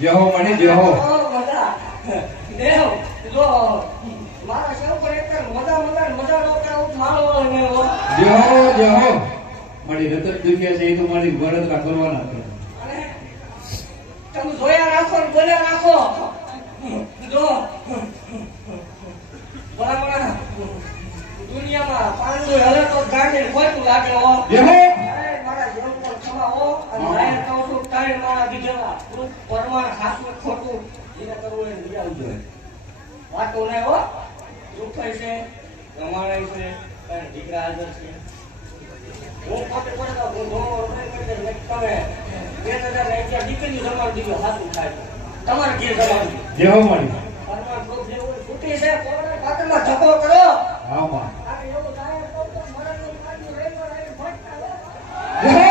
જય હો મણી જય હો. દેવ જો મારા શેર પર એક મજા રોકા માળો ને જય હો મણી રતન દુનિયા છે એ તો મારી વરદરા કરવાના છે. અને તમે જોયા રાખો ને બોલ્યા રાખો જો બરાબર દુનિયામાં પાંડુ હલે તો ગાંડી ખોટું લાગે હો. જય હો મારા જીવન પર ક્ષમા હો અને લાયર કહું છું તારી મારા દીધેલા પરમાણ હાથમાં ખોટું એને કરવું એને લઈ આવજો વાતો નહીં હો. દુખાય છે ગમાડાય છે તારે દીકરા હાજર છે હું પોતે પડતા હું ધોવો તમે 2011 દીકરીની જમાડ દીધો હાથું થાય તમારે ઘેર જમાડી જય હો મણી. પરમાણ ખૂબ જેવું છૂટી છે પોતાના પાટણમાં ધક્કો કરો. હા માં આ એવું લાયર કહું તો મરણની પાછી રેલો રહી ભટકા જય હો.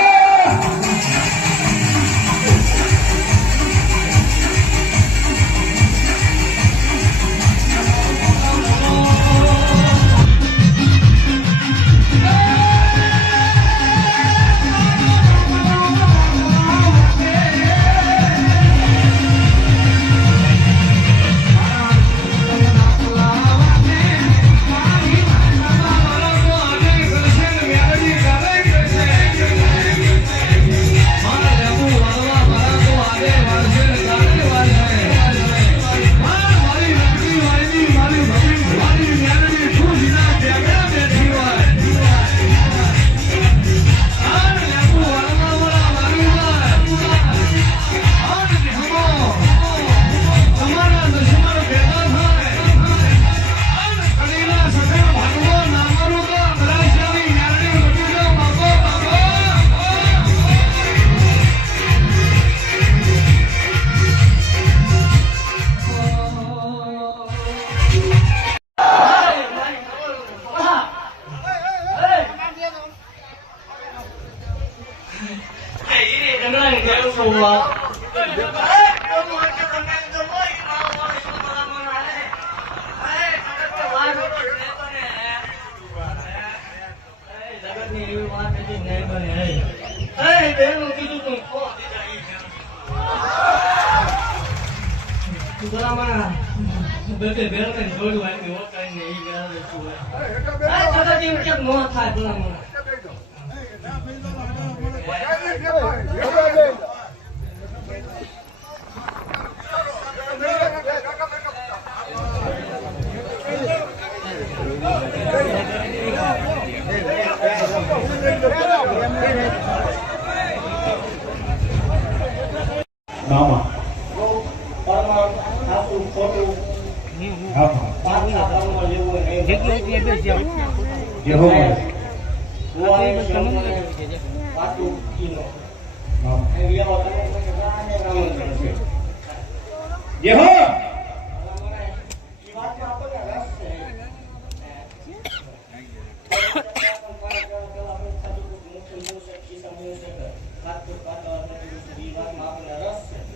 મામા પરમાણ હાથું ખોટું હા માં પાછા પરમાણ જેવું હોય જય હો મણી. પાછું કીનો મામા એ એવો તમે આમંત્રણ છે. જય હો.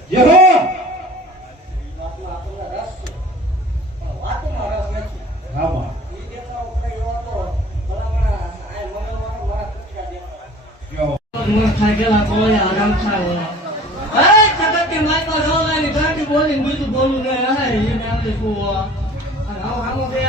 જય હો. હા માં જય હો. થાકેલા બોલે આરામ થાય જગતની માતા જોવાની ગાડી બોલીને બીજું બોલું નહીં હે એને આપણે શું આમ બે